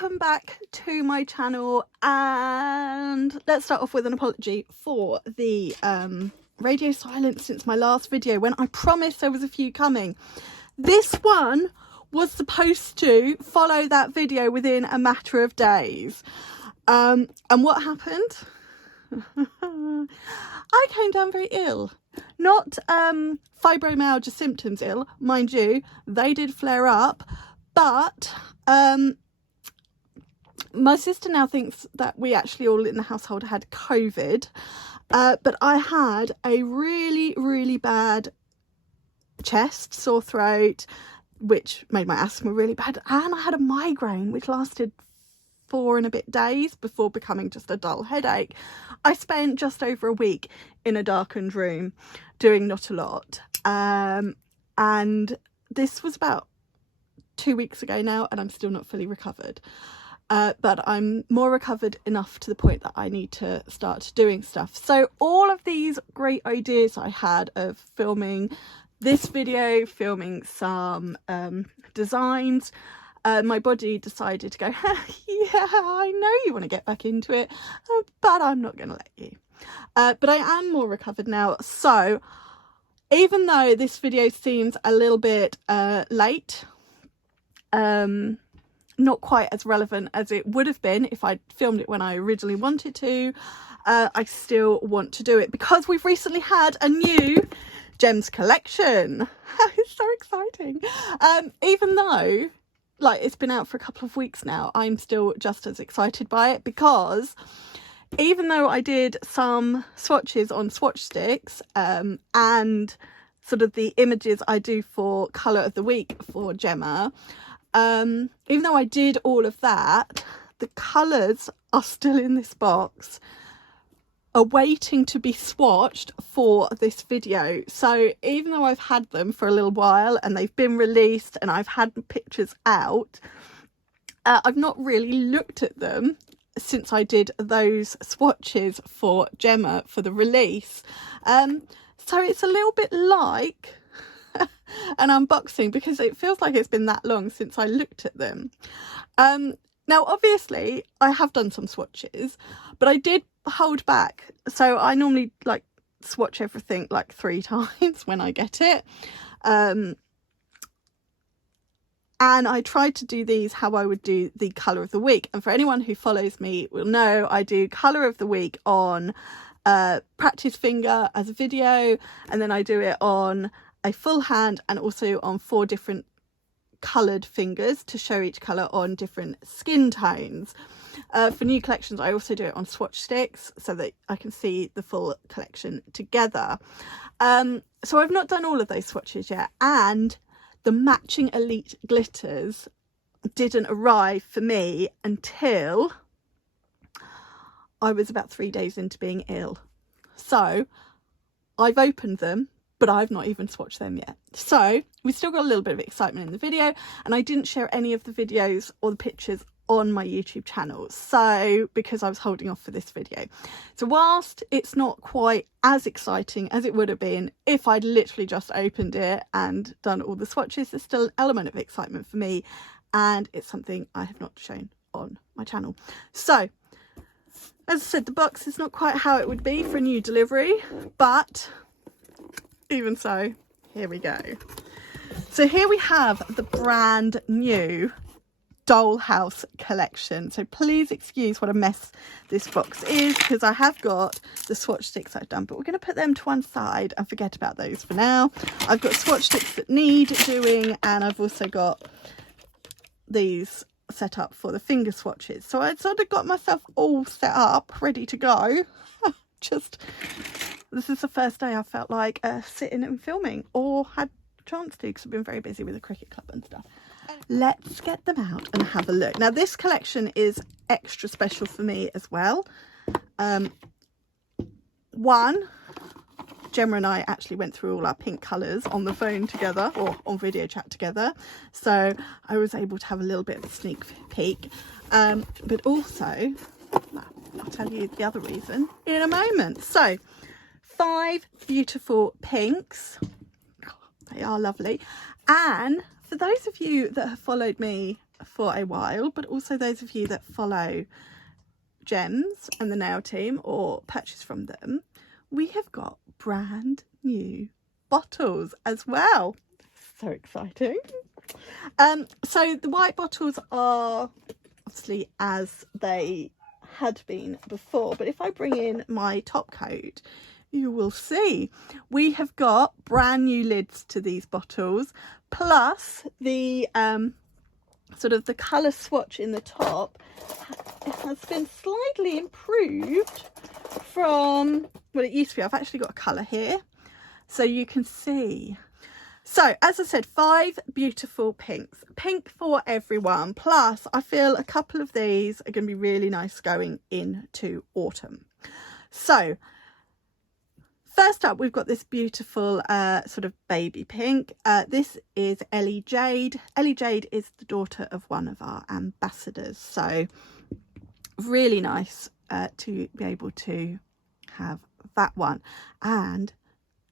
welcome back to my channel, and let's start off with an apology for the radio silence since my last video when I promised there was a few coming. This one was supposed to follow that video within a matter of days, and what happened? I came down very ill. Not fibromyalgia symptoms ill, mind you, they did flare up, but my sister now thinks that we actually all in the household had COVID, but I had a really bad chest, sore throat, which made my asthma really bad, and I had a migraine which lasted 4 and a bit days before becoming just a dull headache. I spent just over a week in a darkened room doing not a lot, and this was about 2 weeks ago now, and I'm still not fully recovered, but I'm more recovered enough to the point that I need to start doing stuff. So all of these great ideas I had of filming this video, filming some designs, my body decided to go, yeah, I know you want to get back into it, but I'm not going to let you. But I am more recovered now, so even though this video seems a little bit late, not quite as relevant as it would have been if I'd filmed it when I originally wanted to, I still want to do it because we've recently had a new gems collection. It's so exciting. Even though like it's been out for a couple of weeks now, I'm still just as excited by it, because even though I did some swatches on swatch sticks and sort of the images I do for colour of the week for Gemma, even though I did all of that, the colours are still in this box awaiting to be swatched for this video. So even though I've had them for a little while and they've been released and I've had pictures out, I've not really looked at them since I did those swatches for Gemma for the release. So it's a little bit like an unboxing because it feels like it's been that long since I looked at them. Now obviously I have done some swatches, but I did hold back. So I normally like swatch everything like 3 times when I get it. And I tried to do these how I would do the colour of the week. And for anyone who follows me will know I do colour of the week on practice finger as a video, and then I do it on a full hand and also on 4 different coloured fingers to show each colour on different skin tones. For new collections I also do it on swatch sticks so that I can see the full collection together. So I've not done all of those swatches yet, and the matching Elite glitters didn't arrive for me until I was about 3 days into being ill. So I've opened them, but I've not even swatched them yet. So we still got a little bit of excitement in the video, and I didn't share any of the videos or the pictures on my YouTube channel, so because I was holding off for this video. So whilst it's not quite as exciting as it would have been if I'd literally just opened it and done all the swatches, there's still an element of excitement for me, and it's something I have not shown on my channel. So as I said, the box is not quite how it would be for a new delivery, but even so, here we go. So here we have the brand new Dollhouse collection. So please excuse what a mess this box is, because I have got the swatch sticks I've done, but we're going to put them to one side and forget about those for now. I've got swatch sticks that need doing, and I've also got these set up for the finger swatches. So I sort of got myself all set up, ready to go. Just, this is the first day I felt like sitting and filming, or had a chance to, because I've been very busy with the cricket club and stuff. Let's get them out and have a look. Now this collection is extra special for me as well. One, Gemma and I actually went through all our pink colours on the phone together, or on video chat together, so I was able to have a little bit of a sneak peek, but also, well, I'll tell you the other reason in a moment. So 5 beautiful pinks, they are lovely, and for those of you that have followed me for a while, but also those of you that follow Gems and the nail team or purchase from them, we have got brand new bottles as well. So exciting. So the white bottles are obviously as they had been before, but if I bring in my top coat, you will see we have got brand new lids to these bottles, plus the sort of the colour swatch in the top has been slightly improved from what it used to be. I've actually got a colour here so you can see. So as I said, 5 beautiful pinks, pink for everyone, plus I feel a couple of these are going to be really nice going into autumn. So first up, we've got this beautiful sort of baby pink. This is Ellie Jade. Ellie Jade is the daughter of one of our ambassadors, so really nice to be able to have that one, and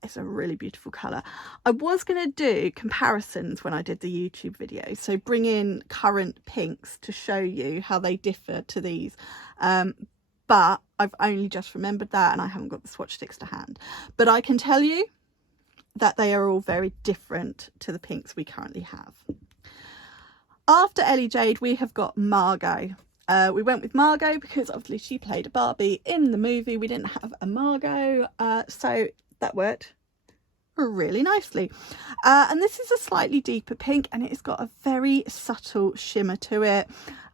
it's a really beautiful colour. I was going to do comparisons when I did the YouTube video, so bring in current pinks to show you how they differ to these, but I've only just remembered that and I haven't got the swatch sticks to hand. But I can tell you that they are all very different to the pinks we currently have. After Ellie Jade, we have got Margot. We went with Margot because obviously she played a Barbie in the movie. We didn't have a Margot, so that worked really nicely. And this is a slightly deeper pink and it's got a very subtle shimmer to it.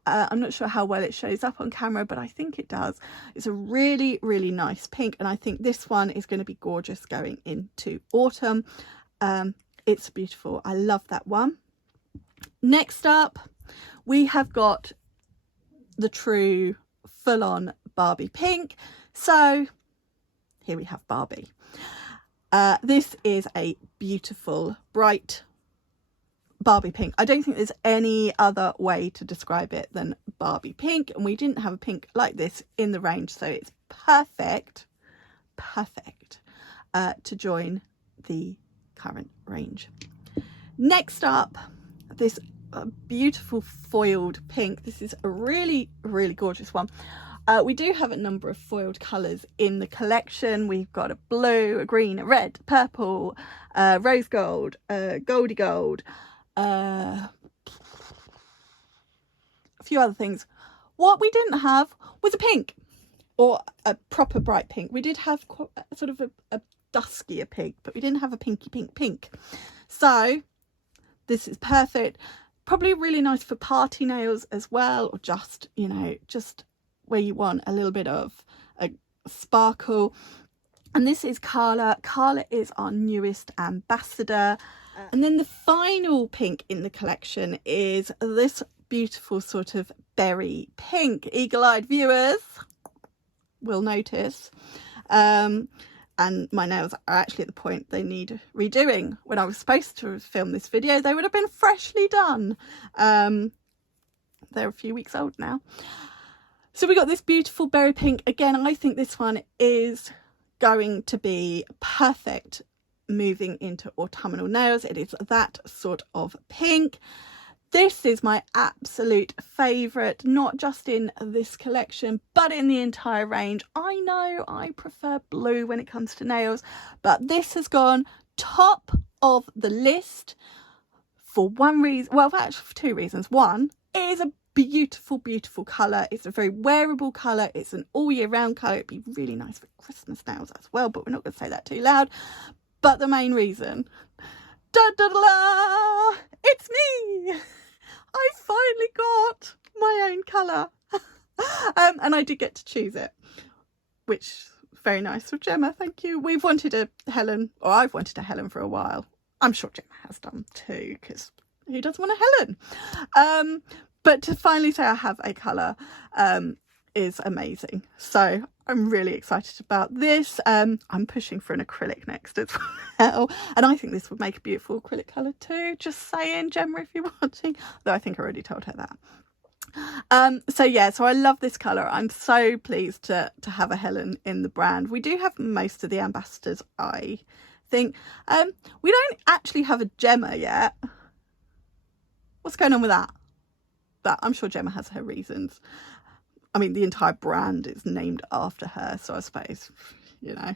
I'm not sure how well it shows up on camera, but I think it does. It's a really, really nice pink, and I think this one is going to be gorgeous going into autumn. It's beautiful. I love that one. Next up, we have got the true full-on Barbie pink. So here we have Barbie. This is a beautiful, bright Barbie pink. I don't think there's any other way to describe it than Barbie pink, and we didn't have a pink like this in the range, so it's perfect to join the current range. Next up, this beautiful foiled pink. This is a really, really gorgeous one. We do have a number of foiled colours in the collection. We've got a blue, a green, a red, purple, rose gold, goldy gold, a few other things. What we didn't have was a pink, or a proper bright pink. We did have sort of a duskier pink, but we didn't have a pinky pink. So this is perfect. Probably really nice for party nails as well, or just, you know, just where you want a little bit of a sparkle. And this is Carla. Carla is our newest ambassador. And then the final pink in the collection is this beautiful sort of berry pink. Eagle-eyed viewers will notice. And my nails are actually at the point they need redoing. When I was supposed to film this video, they would have been freshly done. They're a few weeks old now. So we got this beautiful berry pink. Again, I think this one is going to be perfect moving into autumnal nails. It is that sort of pink. This is my absolute favourite, not just in this collection, but in the entire range. I know I prefer blue when it comes to nails, but this has gone top of the list for one reason. Well, actually for 2 reasons. One, it is a beautiful, beautiful colour. It's a very wearable colour. It's an all year round colour. It'd be really nice for Christmas nails as well, but we're not going to say that too loud. But the main reason, da-da-da-da, it's me! I finally got my own colour. And I did get to choose it, which is very nice of Gemma, thank you. We've wanted a Helen, or I've wanted a Helen for a while. I'm sure Gemma has done too, because who doesn't want a Helen? But to finally say I have a colour is amazing. So I'm really excited about this. I'm pushing for an acrylic next as well. And I think this would make a beautiful acrylic colour too. Just saying, Gemma, if you're watching. Though I think I already told her that. So yeah, so I love this colour. I'm so pleased to have a Helen in the brand. We do have most of the ambassadors, I think. We don't actually have a Gemma yet. What's going on with that? but I'm sure Gemma has her reasons. I mean, the entire brand is named after her, so I suppose, you know.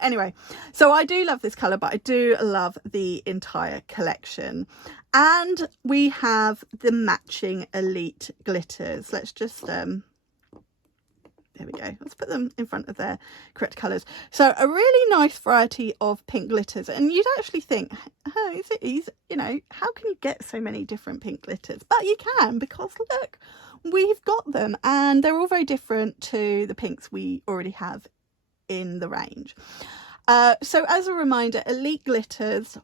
Anyway, so I do love this colour, but I do love the entire collection. And we have the matching Elite glitters. Let's just there we go, let's put them in front of their correct colours. So a really nice variety of pink glitters, and you'd actually think, oh, is it easy, you know, how can you get so many different pink glitters? But you can, because look, we've got them, and they're all very different to the pinks we already have in the range. So as a reminder, Elite glitters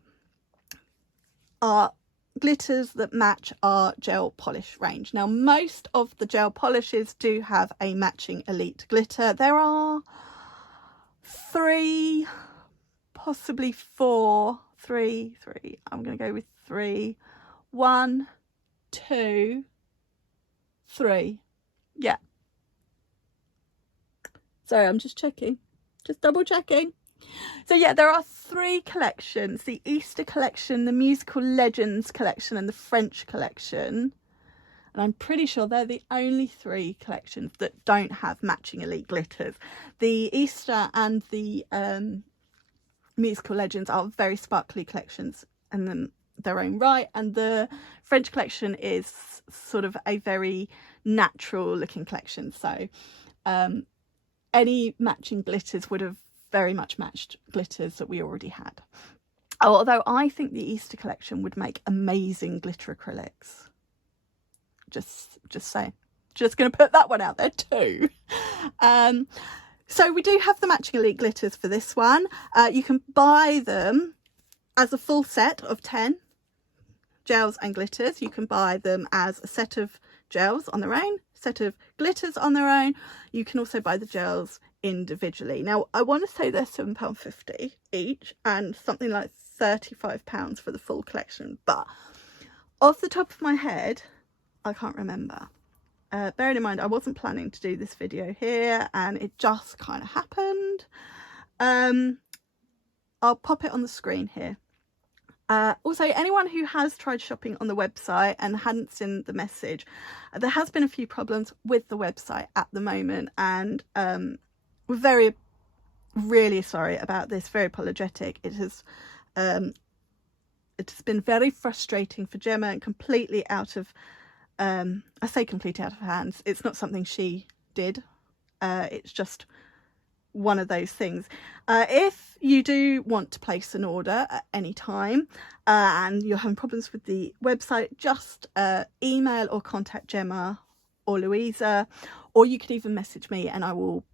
are glitters that match our gel polish range. Now, most of the gel polishes do have a matching Elite glitter. There are 3, possibly 4, 3, I'm going to go with 3, 1, 2, 3. Yeah. Sorry, I'm just checking, just double checking. So yeah, there are 3 collections: the Easter collection, the Musical Legends collection, and the French collection. And I'm pretty sure they're the only 3 collections that don't have matching Elite glitters. The Easter and the Musical Legends are very sparkly collections and then their own right, and the French collection is sort of a very natural looking collection. So any matching glitters would have very much matched glitters that we already had. Oh, although I think the Easter collection would make amazing glitter acrylics. Just saying. Just going to put that one out there too. So we do have the matching Elite glitters for this one. You can buy them as a full set of 10 gels and glitters. You can buy them as a set of gels on their own, set of glitters on their own. You can also buy the gels individually. Now, I want to say they're £7.50 each and something like £35 for the full collection, but off the top of my head, I can't remember. Bearing in mind, I wasn't planning to do this video here and it just kind of happened. I'll pop it on the screen here. Also, anyone who has tried shopping on the website and hadn't seen the message, there has been a few problems with the website at the moment, and we're really sorry about this, very apologetic. It has been very frustrating for Gemma and completely out of I say completely out of hands. It's not something she did. It's just one of those things. If you do want to place an order at any time and you're having problems with the website, just email or contact Gemma or Louisa, or you could even message me and I will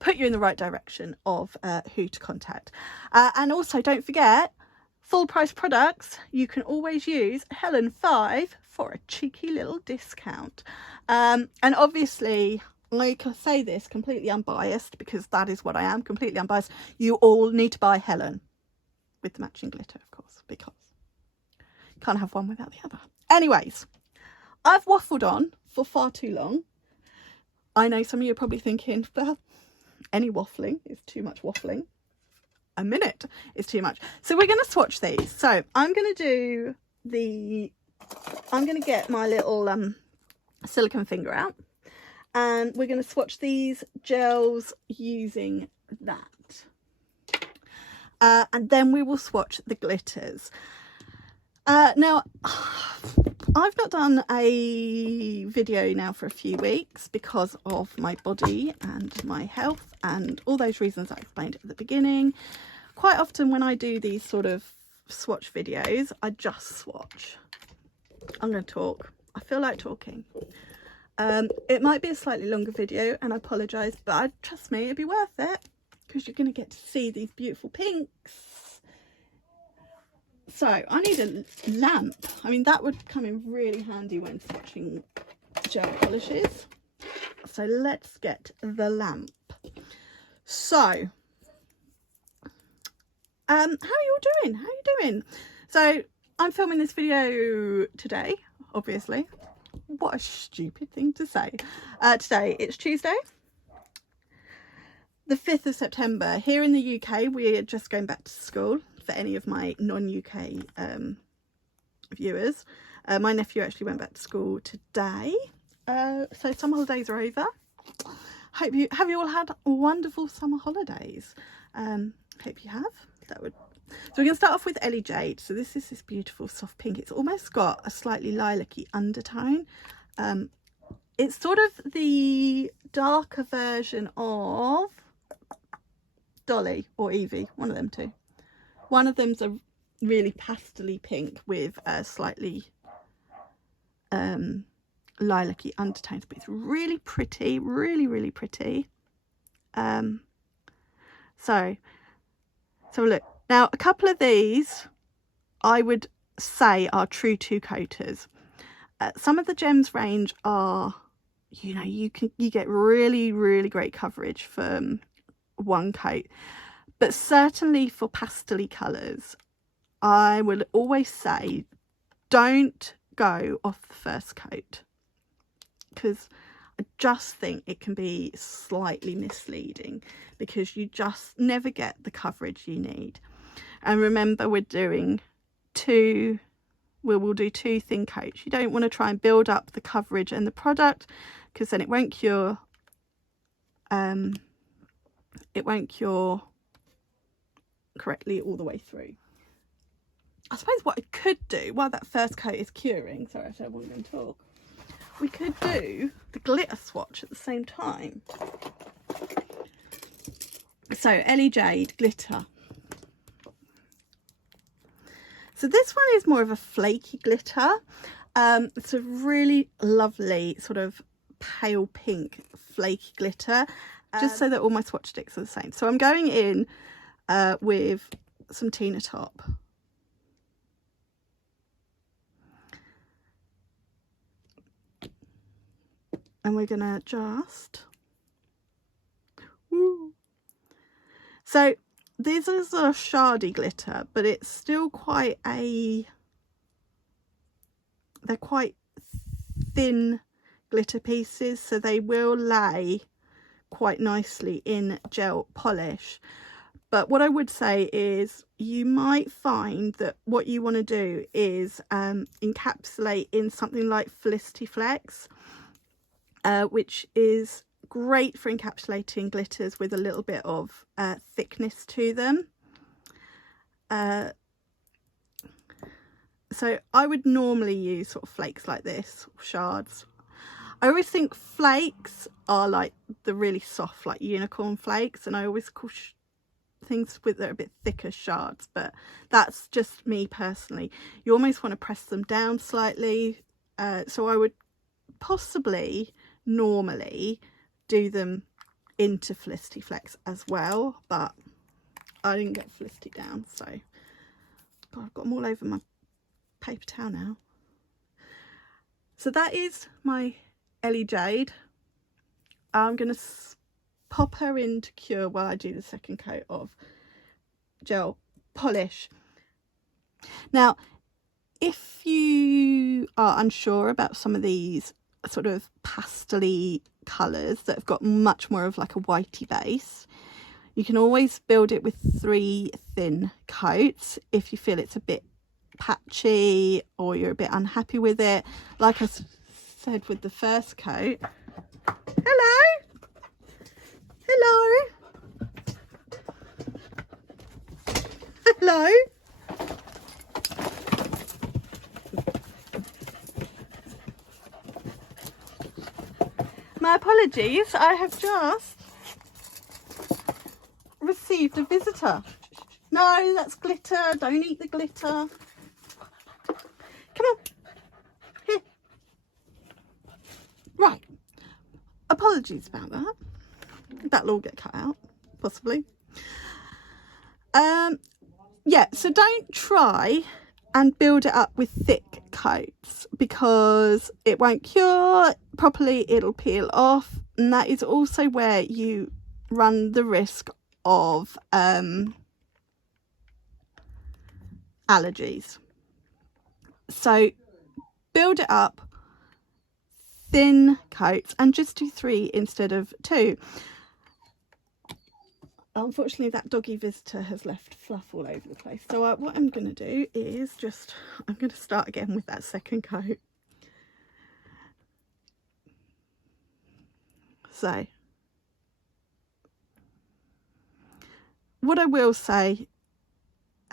put you in the right direction of who to contact. And also, don't forget, full price products, you can always use Helen 5 for a cheeky little discount. And obviously, I can say this completely unbiased, because that is what I am, completely unbiased. You all need to buy Helen with the matching glitter, of course, because you can't have one without the other. Anyways, I've waffled on for far too long. I know some of you are probably thinking, well, any waffling is too much waffling. A minute is too much. So we're going to swatch these. So I'm going to get my little silicone finger out, and we're going to swatch these gels using that. And then we will swatch the glitters. Now, I've not done a video now for a few weeks because of my body and my health and all those reasons I explained at the beginning. Quite often when I do these sort of swatch videos, I just swatch. I'm going to talk. I feel like talking. It might be a slightly longer video, and I apologise, but trust me, it'd be worth it, because you're going to get to see these beautiful pinks. So I need a lamp. I mean, that would come in really handy when swatching gel polishes. So let's get the lamp. So how are you all doing? How are you doing? So I'm filming this video today, obviously. What a stupid thing to say. Today, it's Tuesday, the 5th of September. Here in the UK, we're just going back to school for any of my non-UK viewers. My nephew actually went back to school today, so summer holidays are over. Have you all had wonderful summer holidays? Hope you have. So we're going to start off with Ellie Jade. So this is this beautiful soft pink. It's almost got a slightly lilac-y undertone. It's sort of the darker version of Dolly or Evie, one of them two. One of them's a really pastel-y pink with a slightly lilac-y undertones, but it's really pretty, really pretty. So look, now a couple of these I would say are true two coaters. Some of the Gems range are, you know, you get really great coverage from one coat, but certainly for pastel-y colours I will always say don't go off the first coat, because I just think it can be slightly misleading because you just never get the coverage you need. And remember, we're doing we'll do two thin coats. You don't want to try and build up the coverage and the product, because then it won't cure correctly all the way through. I suppose what I could do while that first coat is curing, sorry, actually I wasn't going to talk, we could do the glitter swatch at the same time. So Ellie Jade glitter. So this one is more of a flaky glitter. It's a really lovely sort of pale pink flaky glitter, just so that all my swatch sticks are the same. So I'm going in with some Tina Top. And we're gonna just, woo. So this is a shardy glitter, but it's still quite they're quite thin glitter pieces, so they will lay quite nicely in gel polish. But what I would say is you might find that what you want to do is encapsulate in something like Felicity Flex, which is great for encapsulating glitters with a little bit of thickness to them. So I would normally use sort of flakes like this, shards. I always think flakes are like the really soft, like unicorn flakes, and I always call things with that are a bit thicker shards, but that's just me personally. You almost want to press them down slightly, so I would possibly normally do them into Felicity Flex as well, but I didn't get Felicity down, so God, I've got them all over my paper towel now. So that is my Ellie Jade. I'm going to pop her into cure while I do the second coat of gel polish. Now, if you are unsure about some of these sort of pastel-y colours that have got much more of like a whitey base, you can always build it with 3 thin coats if you feel it's a bit patchy or you're a bit unhappy with it. Like I said with the first coat. Hello. My apologies, I have just received a visitor. No, that's glitter. Don't eat the glitter. Come on. Here. Right. Apologies about that. That'll all get cut out, possibly. Yeah, so don't try and build it up with thick coats, because it won't cure properly, it'll peel off, and that is also where you run the risk of allergies. So build it up thin coats and just do 3 instead of 2. unfortunately that doggy visitor has left fluff all over the place. So what I'm going to do is I'm going to start again with that second coat. So what I will say,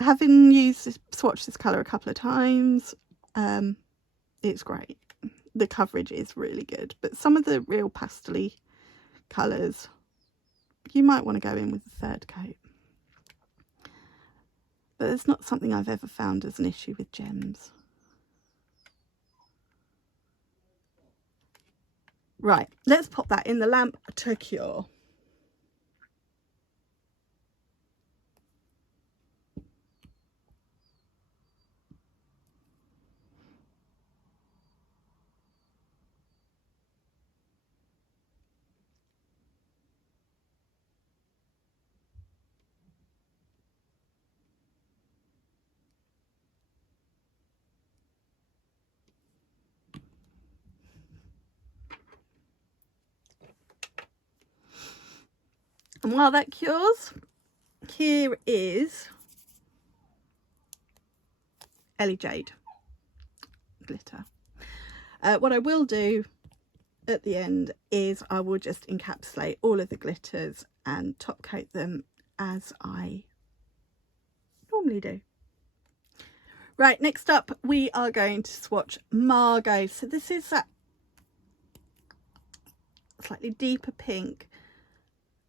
having swatched this colour a couple of times, it's great. The coverage is really good, but some of the real pastel-y colours, you might want to go in with the third coat. But it's not something I've ever found as an issue with gems. Right, let's pop that in the lamp to cure. And while that cures, here is Ellie Jade glitter. What I will do at the end is I will just encapsulate all of the glitters and top coat them as I normally do. Right, next up we are going to swatch Margot. So this is that slightly deeper pink,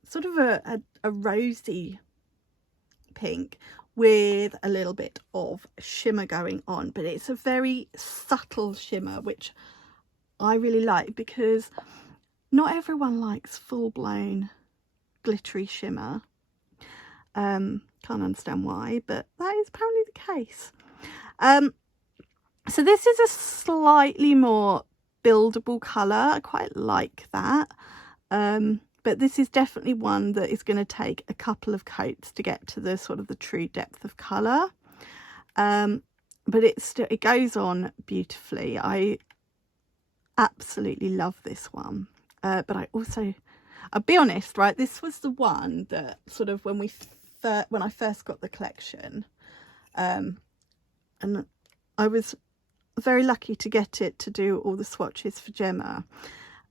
sort of a rosy pink with a little bit of shimmer going on, but it's a very subtle shimmer, which I really like, because not everyone likes full-blown glittery shimmer. Can't understand why, but that is apparently the case. So this is a slightly more buildable colour. I quite like that. But this is definitely one that is going to take a couple of coats to get to the sort of the true depth of colour. But it goes on beautifully. I absolutely love this one. But I'll be honest, right, this was the one that sort of when I first got the collection, and I was very lucky to get it to do all the swatches for Gemma,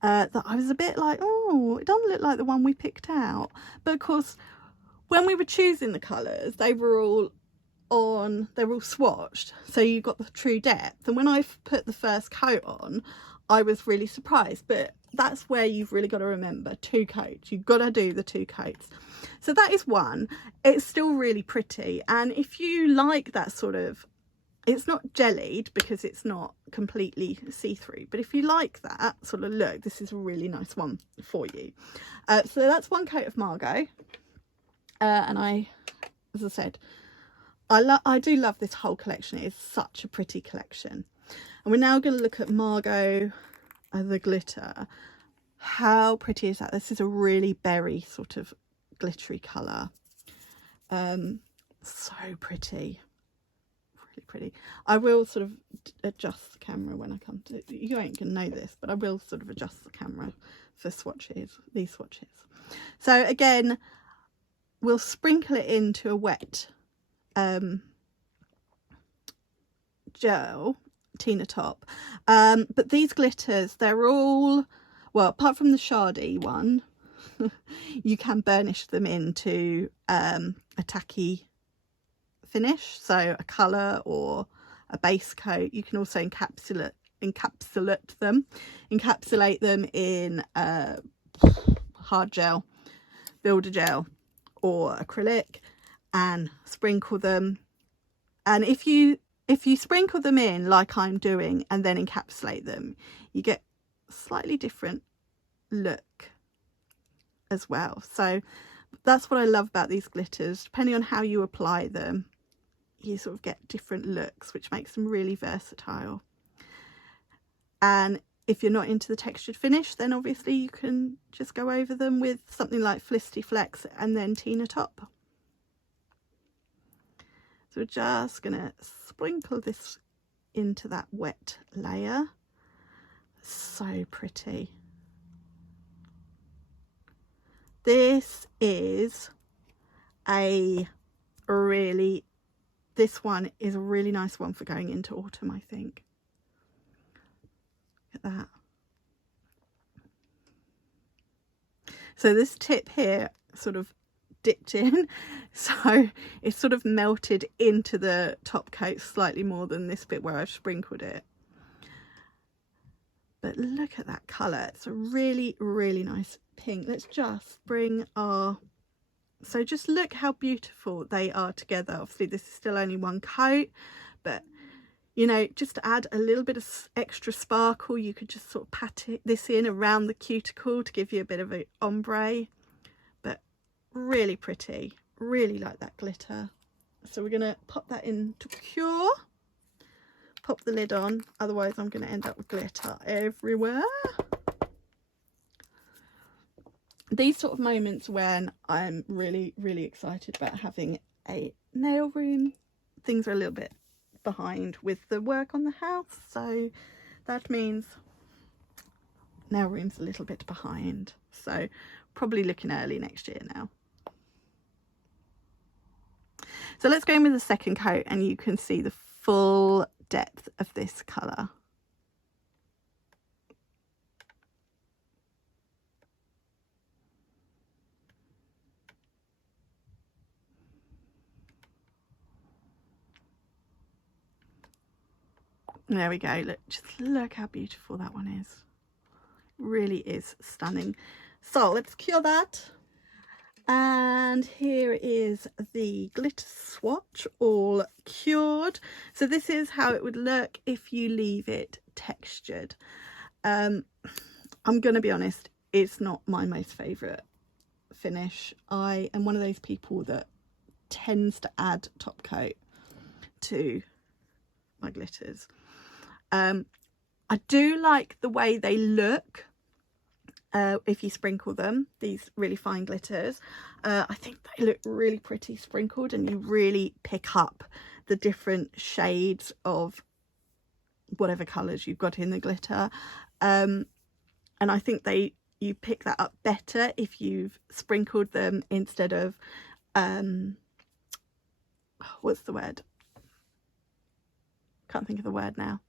that I was a bit like, oh, it doesn't look like the one we picked out. But of course, when we were choosing the colours, they were all swatched, so you got the true depth. And when I put the first coat on, I was really surprised. But that's where you've really got to remember, 2 coats. You've got to do the 2 coats. So that is one. It's still really pretty, and if you like that sort of, it's not jellied because it's not completely see-through, but if you like that sort of look, this is a really nice one for you. So that's 1 coat of Margot, and as I said, I do love this whole collection. It is such a pretty collection. And we're now going to look at Margot the glitter. How pretty is that? This is a really berry sort of glittery colour. So pretty. Really pretty. I will sort of adjust the camera when I come to, you ain't gonna know this, but I will sort of adjust the camera for these swatches. So again, we'll sprinkle it into a wet gel Tina top, but these glitters, they're all, well, apart from the shardy one, you can burnish them into a tacky finish, so a colour or a base coat. You can also encapsulate them in hard gel, builder gel or acrylic, and sprinkle them. And if you sprinkle them in like I'm doing and then encapsulate them, you get a slightly different look as well. So that's what I love about these glitters. Depending on how you apply them, you sort of get different looks, which makes them really versatile. And if you're not into the textured finish, then obviously you can just go over them with something like Felicity Flex and then Tina top. So we're just gonna sprinkle this into that wet layer. So pretty. This is this one is a really nice one for going into autumn, I think. Look at that. So this tip here sort of dipped in, so it's sort of melted into the top coat slightly more than this bit where I've sprinkled it. But look at that colour. It's a really, really nice pink. Let's just bring our... So just look how beautiful they are together. Obviously this is still only one coat, but you know, just to add a little bit of extra sparkle, you could just sort of pat this in around the cuticle to give you a bit of an ombre. But really pretty. Really like that glitter. So we're going to pop that in to cure. Pop the lid on, otherwise I'm going to end up with glitter everywhere. These sort of moments when I'm really, really excited about having a nail room, things are a little bit behind with the work on the house, so that means nail room's a little bit behind, so probably looking early next year now. So let's go in with the second coat and you can see the full depth of this colour. There we go. Look, just look how beautiful that one is. Really is stunning. So let's cure that. And here is the glitter swatch all cured. So this is how it would look if you leave it textured. I'm going to be honest, it's not my most favourite finish. I am one of those people that tends to add top coat to my glitters. I do like the way they look if you sprinkle them, these really fine glitters. I think they look really pretty sprinkled and you really pick up the different shades of whatever colours you've got in the glitter. And I think you pick that up better if you've sprinkled them instead of, what's the word? Can't think of the word now.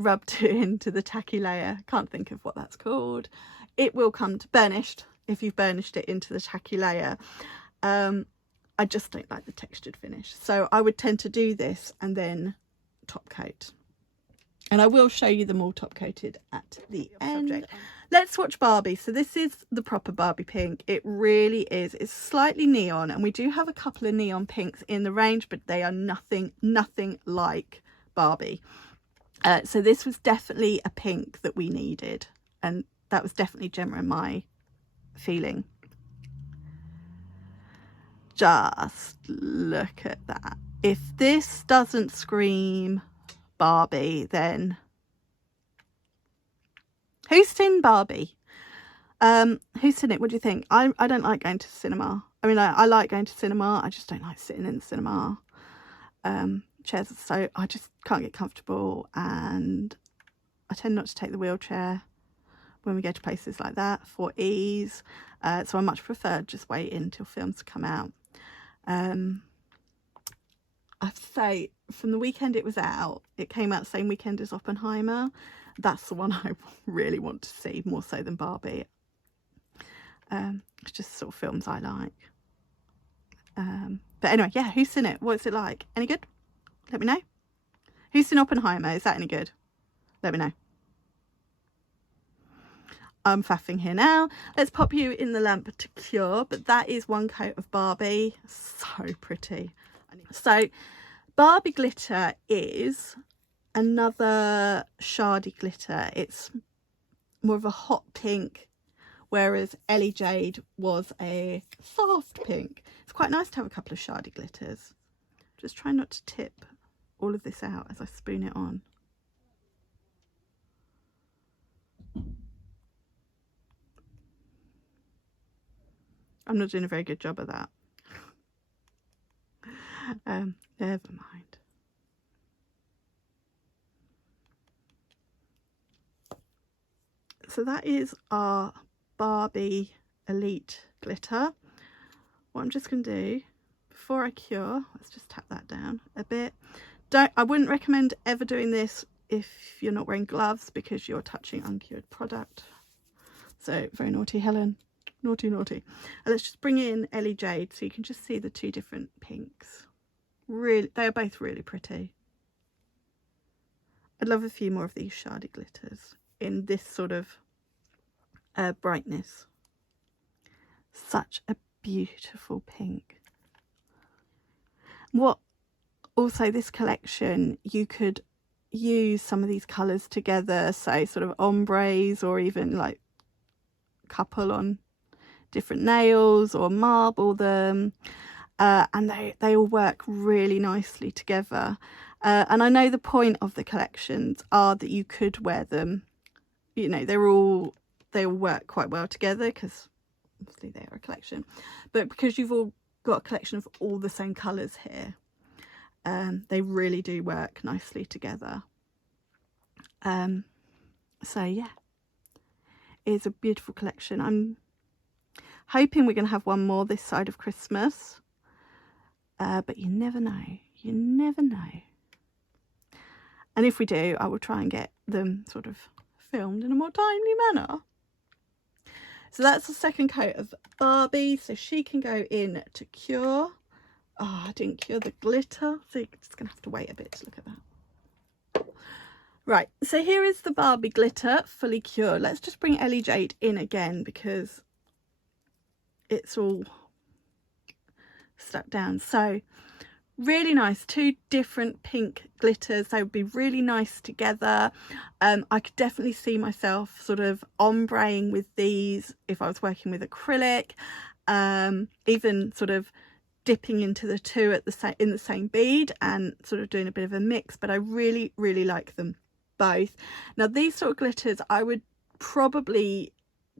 Rubbed into the tacky layer. Can't think of what that's called. It will come to burnished if you've burnished it into the tacky layer. I just don't like the textured finish, so I would tend to do this and then top coat, and I will show you them all top coated at the end. Let's swatch Barbie. So this is the proper Barbie pink. It really is. It's slightly neon, and we do have a couple of neon pinks in the range, but they are nothing like Barbie. So this was definitely a pink that we needed, and that was definitely Gemma and my feeling. Just look at that. If this doesn't scream Barbie, then who's seen Barbie? Who's seen it? What do you think? I don't like going to cinema. I mean, I like going to cinema. I just don't like sitting in the cinema. Chairs, so I just can't get comfortable, and I tend not to take the wheelchair when we go to places like that for ease, so I much prefer just waiting until films come out. I have to say, from the weekend it was out, it came out the same weekend as Oppenheimer. That's the one I really want to see, more so than Barbie. It's just the sort of films I like. But anyway, yeah, who's seen it? What's it like? Any good? Let me know. Who's seen Oppenheimer? Is that any good? Let me know. I'm faffing here now. Let's pop you in the lamp to cure. But that is one coat of Barbie. So pretty. So Barbie glitter is another shardy glitter. It's more of a hot pink, whereas Ellie Jade was a soft pink. It's quite nice to have a couple of shardy glitters. Just try not to tip all of this out as I spoon it on. I'm not doing a very good job of that. Never mind. So that is our Barbie Elite glitter. what I'm just going to do before I cure, let's just tap that down a bit. I wouldn't recommend ever doing this if you're not wearing gloves, because you're touching uncured product. So very naughty, Helen. Naughty, naughty. And let's just bring in Ellie Jade so you can just see the two different pinks. Really, they are both really pretty. I'd love a few more of these shardy glitters in this sort of brightness. Such a beautiful pink. What also, this collection, you could use some of these colours together, so sort of ombres, or even like couple on different nails, or marble them, and they all work really nicely together. And I know the point of the collections are that you could wear them, you know, they all work quite well together, because obviously they are a collection, but because you've all got a collection of all the same colours here, they really do work nicely together. So yeah, it's a beautiful collection. I'm hoping we're going to have one more this side of Christmas, but you never know, you never know. And if we do, I will try and get them sort of filmed in a more timely manner. So that's the second coat of Barbie, so she can go in to cure. Oh, I didn't cure the glitter, so you're just going to have to wait a bit to look at that. Right, so here is the Barbie glitter fully cured. Let's just bring Ellie Jade in again, because it's all stuck down. So really nice, two different pink glitters. They would be really nice together. I could definitely see myself sort of ombreing with these if I was working with acrylic, even sort of dipping into the two at in the same bead and sort of doing a bit of a mix. But I really like them both. Now these sort of glitters, I would probably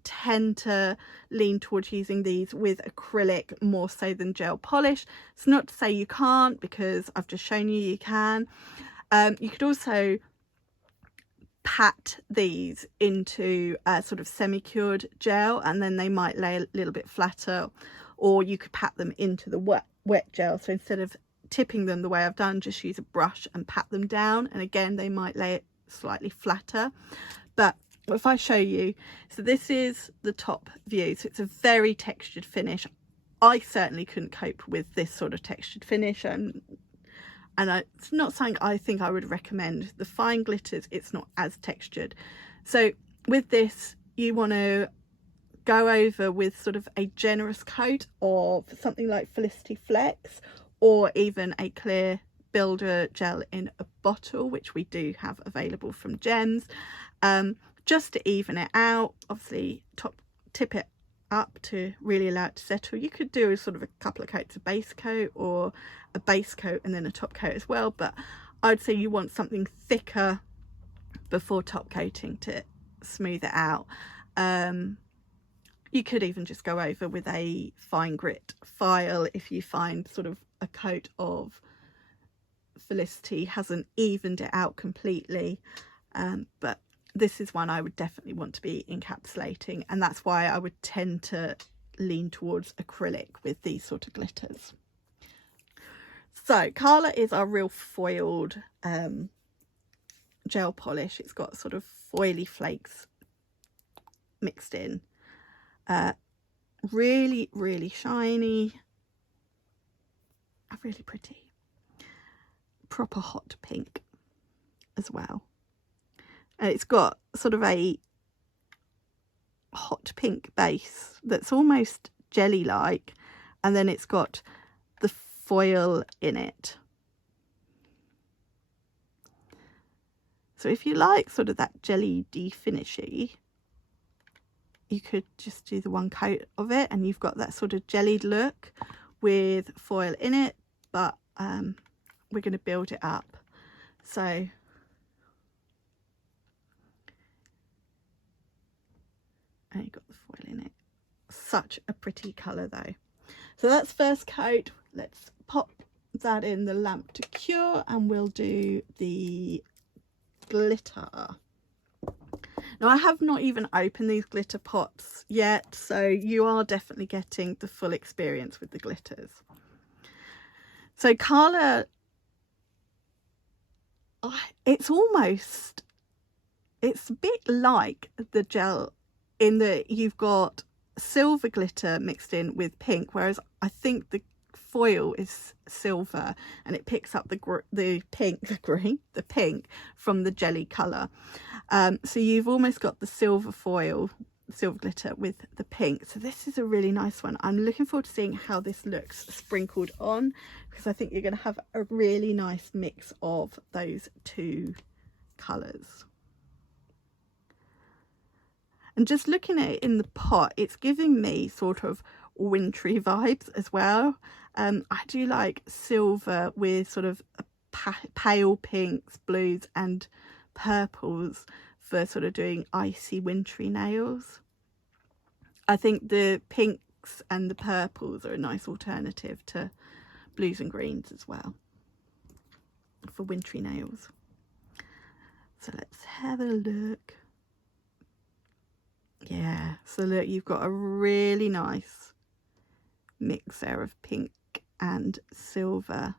tend to lean towards using these with acrylic more so than gel polish. It's not to say you can't, because I've just shown you can. You could also pat these into a sort of semi-cured gel, and then they might lay a little bit flatter, or you could pat them into the wet gel. So instead of tipping them the way I've done, just use a brush and pat them down, and again they might lay it slightly flatter. But if I show you, so this is the top view, so it's a very textured finish. I certainly couldn't cope with this sort of textured finish, and it's not something I think I would recommend. The fine glitters, it's not as textured. So with this, you want to go over with sort of a generous coat of something like Felicity Flex, or even a clear builder gel in a bottle, which we do have available from Gems, just to even it out. Obviously tip it up to really allow it to settle. You could do a sort of a couple of coats of base coat, or a base coat and then a top coat as well, but I'd say you want something thicker before top coating to smooth it out. You could even just go over with a fine grit file if you find sort of a coat of Felicity hasn't evened it out completely, but this is one I would definitely want to be encapsulating, and that's why I would tend to lean towards acrylic with these sort of glitters. So Carla is our real foiled gel polish. It's got sort of foily flakes mixed in, really shiny, really pretty, proper hot pink as well. And it's got sort of a hot pink base that's almost jelly like, and then it's got the foil in it. So if you like sort of that jelly definishy, you could just do the one coat of it and you've got that sort of jellied look with foil in it, but we're going to build it up. So and you got the foil in it. Such a pretty colour though. So that's first coat. Let's pop that in the lamp to cure, and we'll do the glitter. Now I have not even opened these glitter pots yet, so you are definitely getting the full experience with the glitters. So Carla, it's a bit like the gel in that you've got silver glitter mixed in with pink, whereas I think the foil is silver and it picks up the pink from the jelly colour. So you've almost got the silver foil, silver glitter with the pink. So this is a really nice one. I'm looking forward to seeing how this looks sprinkled on, because I think you're going to have a really nice mix of those two colours. And just looking at it in the pot, it's giving me sort of wintry vibes as well. I do like silver with sort of pale pinks, blues and purples for sort of doing icy wintry nails. I think the pinks and the purples are a nice alternative to blues and greens as well for wintry nails. So let's have a look. Yeah, so look, you've got a really nice mix there of pink and silver.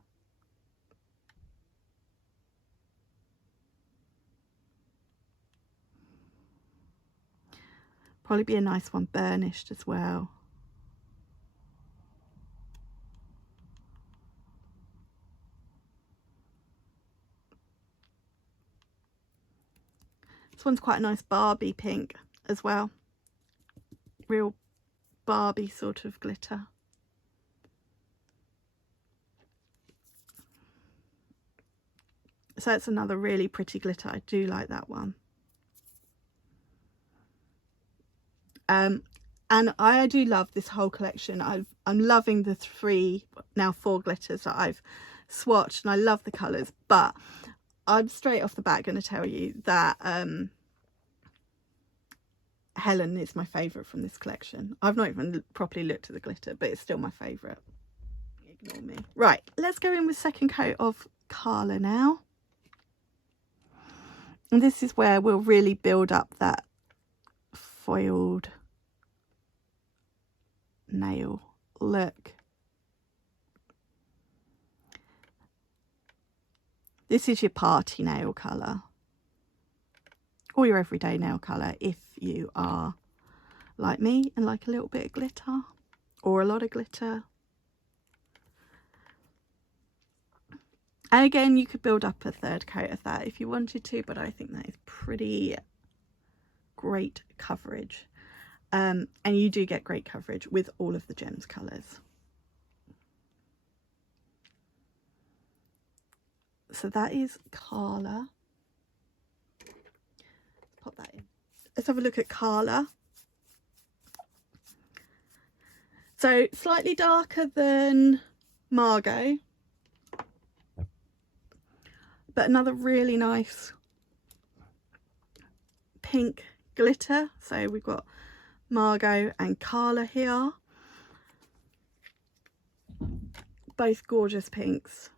Probably be a nice one burnished as well. This one's quite a nice Barbie pink as well. Real Barbie sort of glitter. So it's another really pretty glitter. I do like that one. And I do love this whole collection. I'm loving the 3, now 4 glitters that I've swatched, and I love the colours, but I'm straight off the bat going to tell you that Helen is my favourite from this collection. I've not even properly looked at the glitter, but it's still my favourite. Ignore me. Right, let's go in with second coat of Carla now. And this is where we'll really build up that foiled nail look. This is your party nail colour, or your everyday nail colour if you are like me and like a little bit of glitter or a lot of glitter. And again, you could build up a third coat of that if you wanted to, but I think that is pretty great coverage. And you do get great coverage with all of the gems colours. So that is Carla. Let's pop that in. Let's have a look at Carla. So slightly darker than Margot, but another really nice pink glitter. So we've got Margot and Carla here, both gorgeous pinks.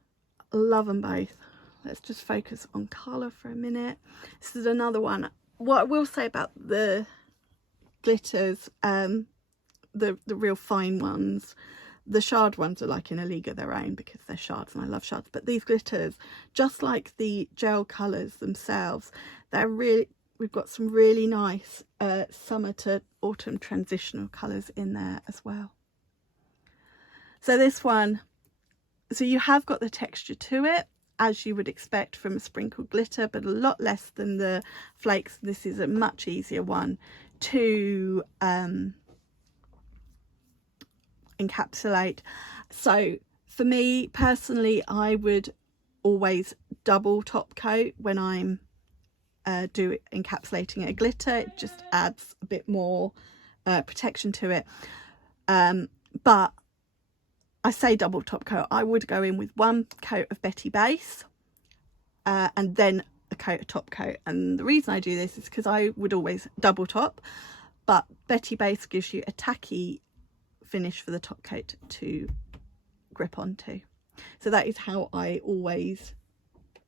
Love them both. Let's just focus on Carla for a minute. This is another one. What I will say about the glitters, the real fine ones, the shard ones are like in a league of their own because they're shards and I love shards, but these glitters, just like the gel colours themselves, they're really, we've got some really nice summer to autumn transitional colours in there as well. So this one, so you have got the texture to it as you would expect from a sprinkled glitter, but a lot less than the flakes. This is a much easier one to encapsulate. So for me personally, I would always double top coat when I'm encapsulating a glitter. It just adds a bit more protection to it, but I say double top coat. I would go in with 1 coat of Betty Base and then a coat of top coat, and the reason I do this is because I would always double top, but Betty Base gives you a tacky finish for the top coat to grip onto. So that is how I always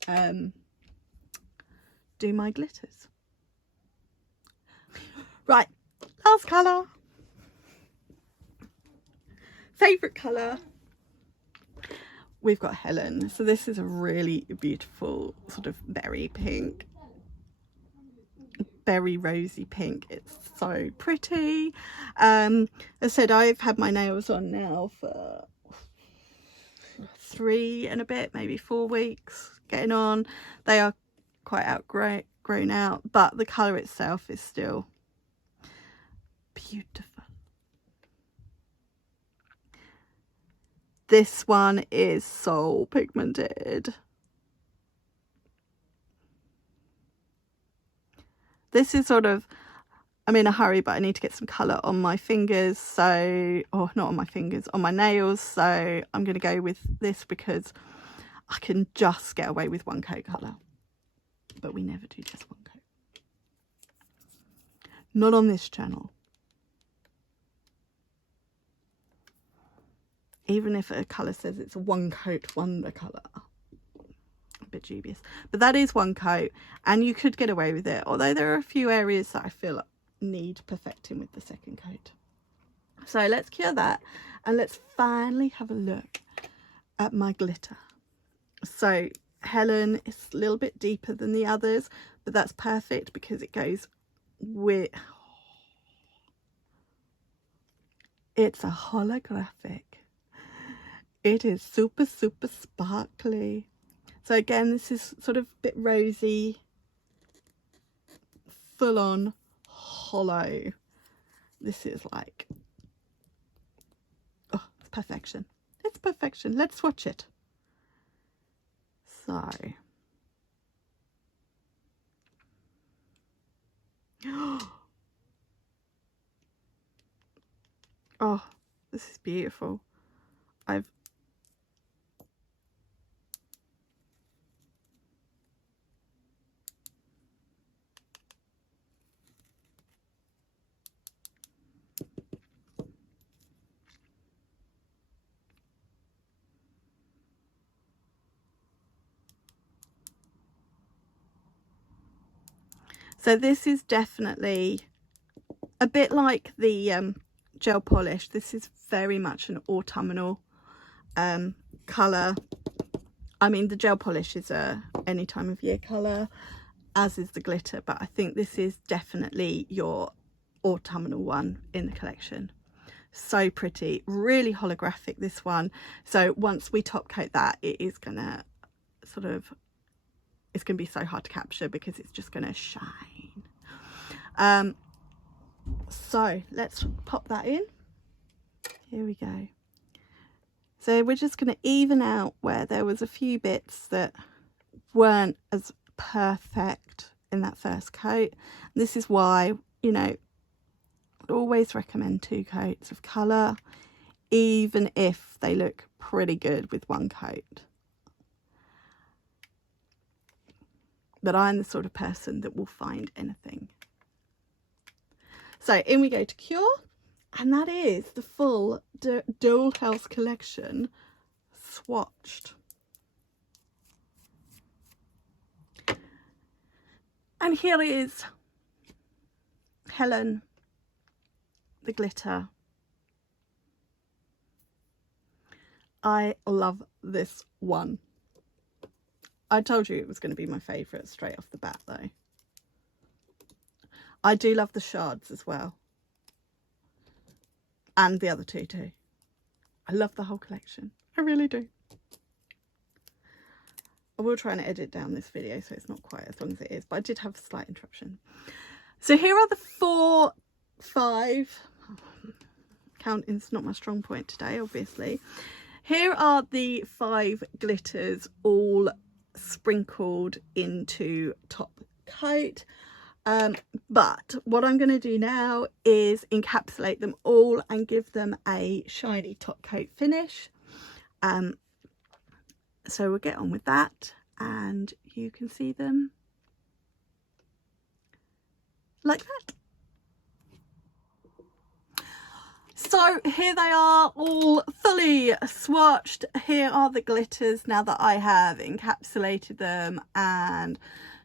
do my glitters. Right, last colour. Favourite colour. We've got Helen. So this is a really beautiful sort of berry pink. Berry rosy pink. It's so pretty. As I said, I've had my nails on now for 3 and a bit, maybe 4 weeks getting on. They are quite grown out, but the colour itself is still beautiful. This one is so pigmented. This is sort of, I'm in a hurry, but I need to get some colour on my fingers, so, or not on my fingers, on my nails, so I'm going to go with this because I can just get away with one coat colour, but we never do just one coat. Not on this channel. Even if a colour says it's a one coat wonder colour. A bit dubious. But that is one coat and you could get away with it. Although there are a few areas that I feel need perfecting with the second coat. So let's cure that and let's finally have a look at my glitter. So Helen is a little bit deeper than the others, but that's perfect because it goes with... It's a holographic. It is super, super sparkly. So again, this is sort of a bit rosy, full on hollow. This is like, oh, it's perfection. It's perfection. Let's swatch it. So. Oh, this is beautiful. So this is definitely a bit like the gel polish. This is very much an autumnal colour. I mean, the gel polish is a any time of year colour, as is the glitter, but I think this is definitely your autumnal one in the collection. So pretty, really holographic, this one. So once we top coat that, it is gonna sort of, it's gonna be so hard to capture because it's just gonna shine. So let's pop that in. Here we go. So we're just going to even out where there was a few bits that weren't as perfect in that first coat. This is why, you know, I'd always recommend 2 coats of colour, even if they look pretty good with 1 coat. But I'm the sort of person that will find anything. So in we go to cure, and that is the full Dollhouse collection swatched. And here is Helen, the glitter. I love this one. I told you it was going to be my favourite straight off the bat though. I do love the shards as well. And the other 2 too. I love the whole collection. I really do. I will try and edit down this video so it's not quite as long as it is, but I did have a slight interruption. So here are the 5. Counting's not my strong point today, obviously. Here are the 5 glitters all sprinkled into top coat. But what I'm going to do now is encapsulate them all and give them a shiny top coat finish. So we'll get on with that and you can see them like that. So here they are, all fully swatched. Here are the glitters now that I have encapsulated them and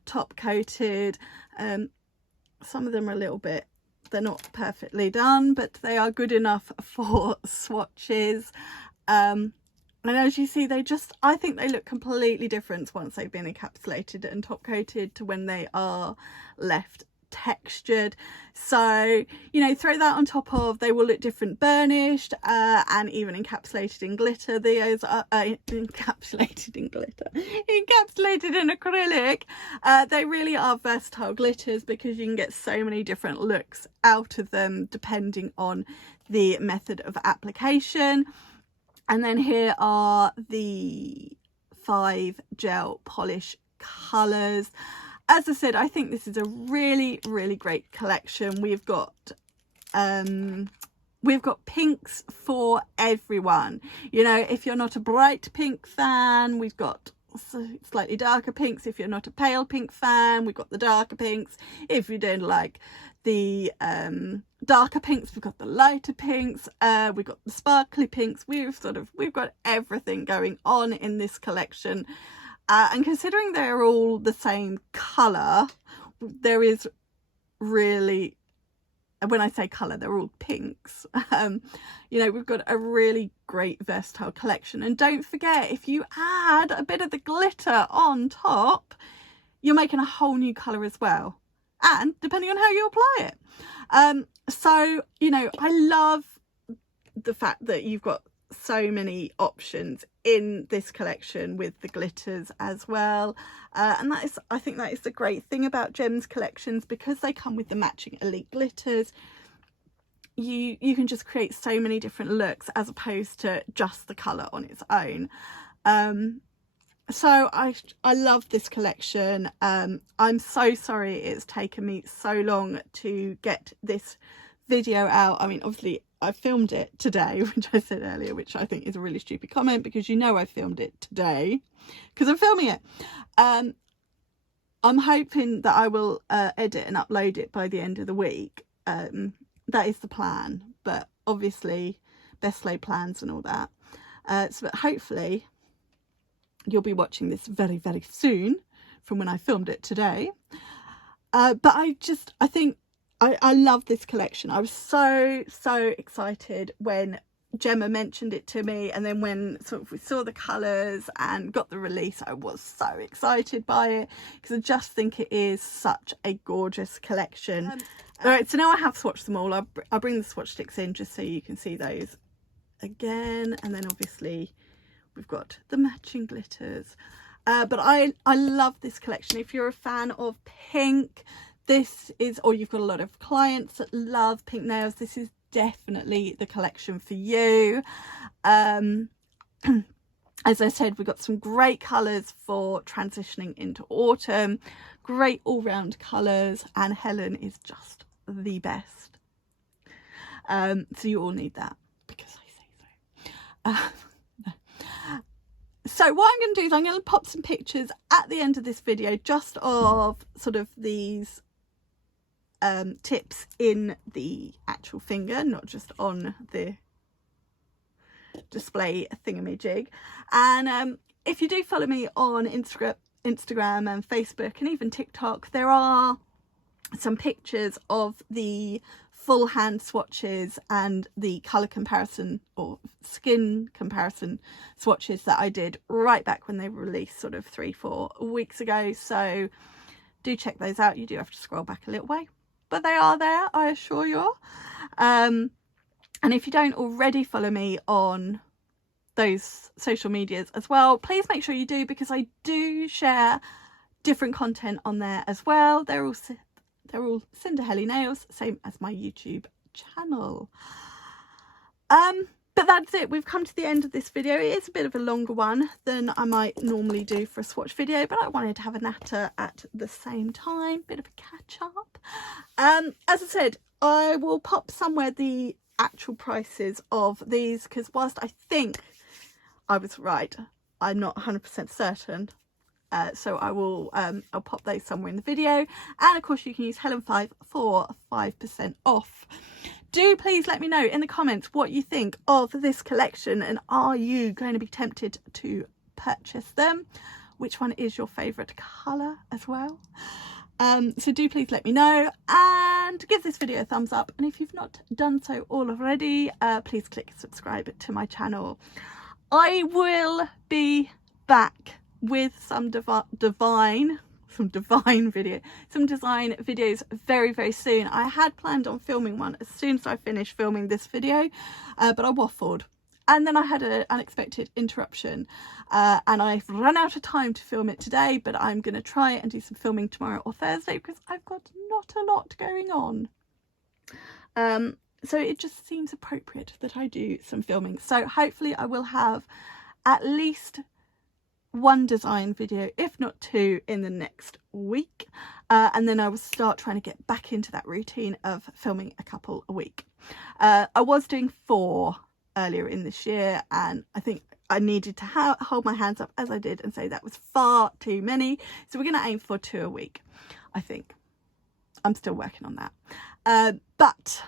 top coated. Some of them are a little bit they're not perfectly done, but they are good enough for swatches. And as you see, I think they look completely different once they've been encapsulated and top coated to when they are left textured. So, you know, throw that on top of, they will look different burnished and even encapsulated in glitter. These are encapsulated in glitter, encapsulated in acrylic. They really are versatile glitters because you can get so many different looks out of them depending on the method of application. And then here are the 5 gel polish colours. As I said, I think this is a really, really great collection. We've got pinks for everyone. You know, if you're not a bright pink fan, we've got slightly darker pinks. If you're not a pale pink fan, we've got the darker pinks. If you don't like the darker pinks, we've got the lighter pinks. We've got the sparkly pinks. We've got everything going on in this collection. And considering they're all the same colour, there is really, when I say colour, they're all pinks. You know, we've got a really great versatile collection. And don't forget, if you add a bit of the glitter on top, you're making a whole new colour as well. And depending on how you apply it. So, you know, I love the fact that you've got so many options in this collection with the glitters as well, and I think that is the great thing about Gems collections, because they come with the matching elite glitters. You can just create so many different looks as opposed to just the colour on its own. So I love this collection. I'm so sorry it's taken me so long to get this video out. I mean, obviously I filmed it today, which I said earlier, which I think is a really stupid comment, because you know I filmed it today because I'm filming it. I'm hoping that I will edit and upload it by the end of the week. That is the plan, but obviously best laid plans and all that. But hopefully you'll be watching this very, very soon from when I filmed it today. But I think I love this collection. I was so excited when Gemma mentioned it to me, and then when we saw the colours and got the release, I was so excited by it because I just think it is such a gorgeous collection. Alright, so now I have swatched them all. I'll bring the swatch sticks in just so you can see those again, and then obviously we've got the matching glitters. But I love this collection. If you're a fan of pink, this is, or you've got a lot of clients that love pink nails, this is definitely the collection for you. As I said, we've got some great colours for transitioning into autumn, great all-round colours, and Helen is just the best. So you all need that because I say so. So what I'm going to do is I'm going to pop some pictures at the end of this video just of sort of these tips in the actual finger, not just on the display thingamajig. And if you do follow me on Instagram and Facebook and even TikTok, there are some pictures of the full hand swatches and the colour comparison or skin comparison swatches that I did right back when they were released sort of 3-4 weeks ago. So do check those out. You do have to scroll back a little way, but they are there, I assure you. And if you don't already follow me on those social medias as well, please make sure you do, because I do share different content on there as well. They're all Cinderhelly Nails, same as my YouTube channel. But that's it. We've come to the end of this video. It is a bit of a longer one than I might normally do for a swatch video, but I wanted to have a natter at the same time, bit of a catch up. As I said, I will pop somewhere the actual prices of these, because whilst I think I was right, I'm not 100% certain. So I will I'll pop those somewhere in the video, and of course you can use Helen5 for 5% off. Do please let me know in the comments what you think of this collection, and are you going to be tempted to purchase them? Which one is your favourite colour as well? So do please let me know and give this video a thumbs up, and if you've not done so already, please click subscribe to my channel. I will be back with some design videos very, very soon. I had planned on filming one as soon as I finished filming this video, but I waffled. And then I had an unexpected interruption, and I've run out of time to film it today, but I'm going to try and do some filming tomorrow or Thursday because I've got not a lot going on. So it just seems appropriate that I do some filming. So hopefully I will have at least one design video, if not two, in the next week. And then I will start trying to get back into that routine of filming a couple a week. I was doing 4 earlier in this year, and I think I needed to hold my hands up as I did and say that was far too many, so we're going to aim for 2 a week. I think I'm still working on that, but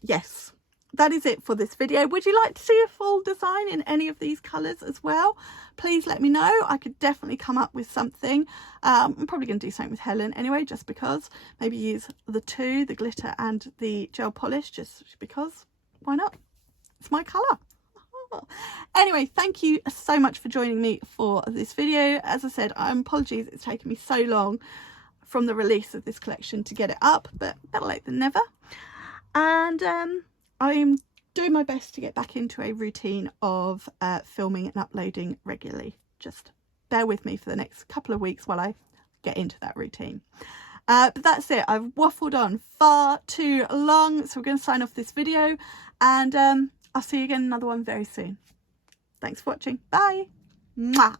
yes, that is it for this video. Would you like to see a full design in any of these colours as well? Please let me know. I could definitely come up with something. I'm probably going to do something with Helen anyway, just because. Maybe use the two, the glitter and the gel polish, just because. Why not? It's my colour. Anyway, thank you so much for joining me for this video. As I said, apologies it's taken me so long from the release of this collection to get it up, but better late than never. And I'm doing my best to get back into a routine of filming and uploading regularly. Just bear with me for the next couple of weeks while I get into that routine. But that's it. I've waffled on far too long, so we're going to sign off this video, and I'll see you again in another one very soon. Thanks for watching. Bye. Mwah.